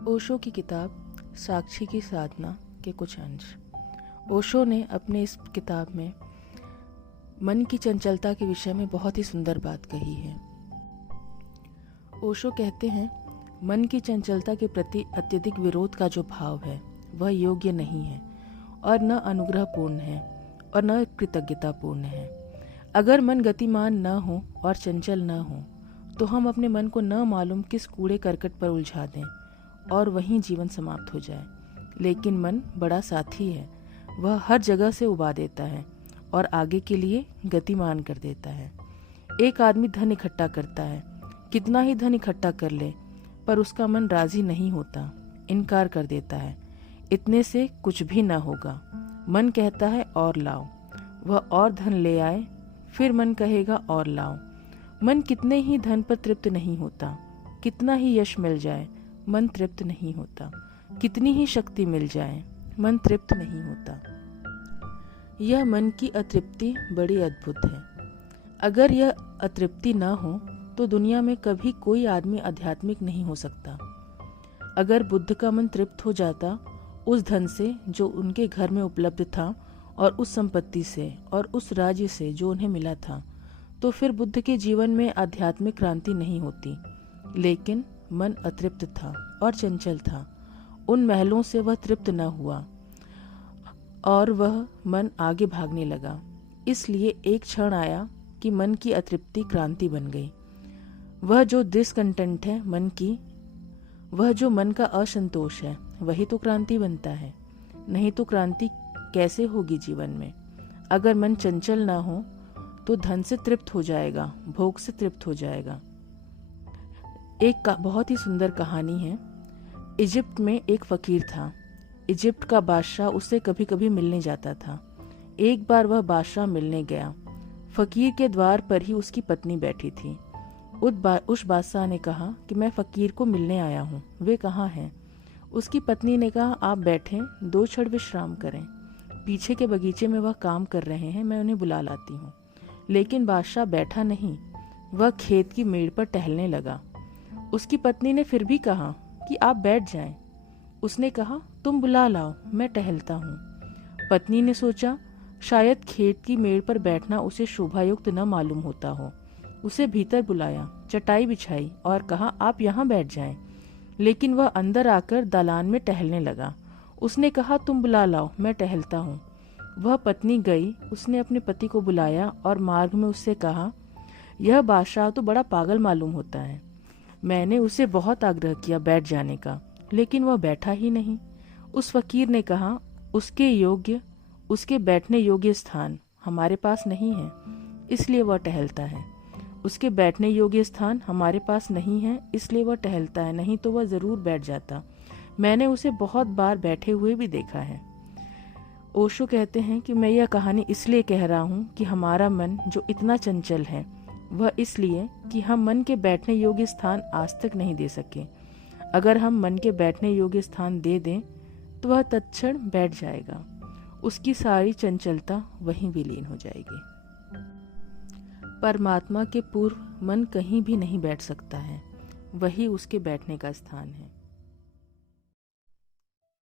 ओशो की किताब साक्षी की साधना के कुछ अंश। ओशो ने अपने इस किताब में मन की चंचलता के विषय में बहुत ही सुंदर बात कही है। ओशो कहते हैं, मन की चंचलता के प्रति अत्यधिक विरोध का जो भाव है वह योग्य नहीं है और न अनुग्रहपूर्ण है और न कृतज्ञतापूर्ण है। अगर मन गतिमान न हो और चंचल न हो तो हम अपने मन को न मालूम किस कूड़े करकट पर उलझा दें और वहीं जीवन समाप्त हो जाए। लेकिन मन बड़ा साथी है, वह हर जगह से उबा देता है और आगे के लिए गतिमान कर देता है। एक आदमी धन इकट्ठा करता है, कितना ही धन इकट्ठा कर ले पर उसका मन राजी नहीं होता, इनकार कर देता है। इतने से कुछ भी न होगा। मन कहता है और लाओ, वह और धन ले आए, फिर मन कहेगा और लाओ। मन कितने ही धन पर तृप्त नहीं होता, कितना ही यश मिल जाए मन तृप्त नहीं होता, कितनी ही शक्ति मिल जाए मन तृप्त नहीं होता। यह मन की अतृप्ति बड़ी अद्भुत है। अगर यह अतृप्ति न हो तो दुनिया में कभी कोई आदमी आध्यात्मिक नहीं हो सकता। अगर बुद्ध का मन तृप्त हो जाता उस धन से जो उनके घर में उपलब्ध था और उस संपत्ति से और उस राज्य से जो उन्हें मिला था, तो फिर बुद्ध के जीवन में आध्यात्मिक क्रांति नहीं होती। लेकिन मन अतृप्त था और चंचल था। उन महलों से वह तृप्त न हुआ और वह मन आगे भागने लगा। इसलिए एक क्षण आया कि मन की अतृप्ति क्रांति बन गई। वह जो डिसकंटेंट है मन की, वह जो मन का असंतोष है, वही तो क्रांति बनता है। नहीं तो क्रांति कैसे होगी जीवन में। अगर मन चंचल ना हो तो धन से तृप्त हो जाएगा, भोग से तृप्त हो जाएगा। एक बहुत ही सुंदर कहानी है। इजिप्ट में एक फकीर था। इजिप्ट का बादशाह उससे कभी कभी मिलने जाता था। एक बार वह बादशाह मिलने गया। फकीर के द्वार पर ही उसकी पत्नी बैठी थी। उस बादशाह ने कहा कि मैं फकीर को मिलने आया हूँ, वे कहाँ हैं? उसकी पत्नी ने कहा, आप बैठें, 2 क्षण विश्राम करें, पीछे के बगीचे में वह काम कर रहे हैं, मैं उन्हें बुला लाती हूँ। लेकिन बादशाह बैठा नहीं, वह खेत की मेड़ पर टहलने लगा। उसकी पत्नी ने फिर भी कहा कि आप बैठ जाएं। उसने कहा, तुम बुला लाओ, मैं टहलता हूँ। पत्नी ने सोचा शायद खेत की मेड़ पर बैठना उसे शोभायुक्त न मालूम होता हो। उसे भीतर बुलाया, चटाई बिछाई और कहा, आप यहाँ बैठ जाएं। लेकिन वह अंदर आकर दालान में टहलने लगा। उसने कहा, तुम बुला लाओ, मैं टहलता हूँ। वह पत्नी गई, उसने अपने पति को बुलाया और मार्ग में उससे कहा, यह बादशाह तो बड़ा पागल मालूम होता है। मैंने उसे बहुत आग्रह किया बैठ जाने का, लेकिन वह बैठा ही नहीं। उस फकीर ने कहा, उसके बैठने योग्य स्थान हमारे पास नहीं है, इसलिए वह टहलता है। उसके बैठने योग्य स्थान हमारे पास नहीं है, इसलिए वह टहलता है, नहीं तो वह जरूर बैठ जाता। मैंने उसे बहुत बार बैठे हुए भी देखा है। ओशो कहते हैं कि मैं यह कहानी इसलिए कह रहा हूँ कि हमारा मन जो इतना चंचल है वह इसलिए कि हम मन के बैठने योग्य स्थान आज तक नहीं दे सके। अगर हम मन के बैठने योग्य स्थान दे दें तो वह तत्क्षण बैठ जाएगा, उसकी सारी चंचलता वहीं विलीन हो जाएगी। परमात्मा के पूर्व मन कहीं भी नहीं बैठ सकता है, वही उसके बैठने का स्थान है।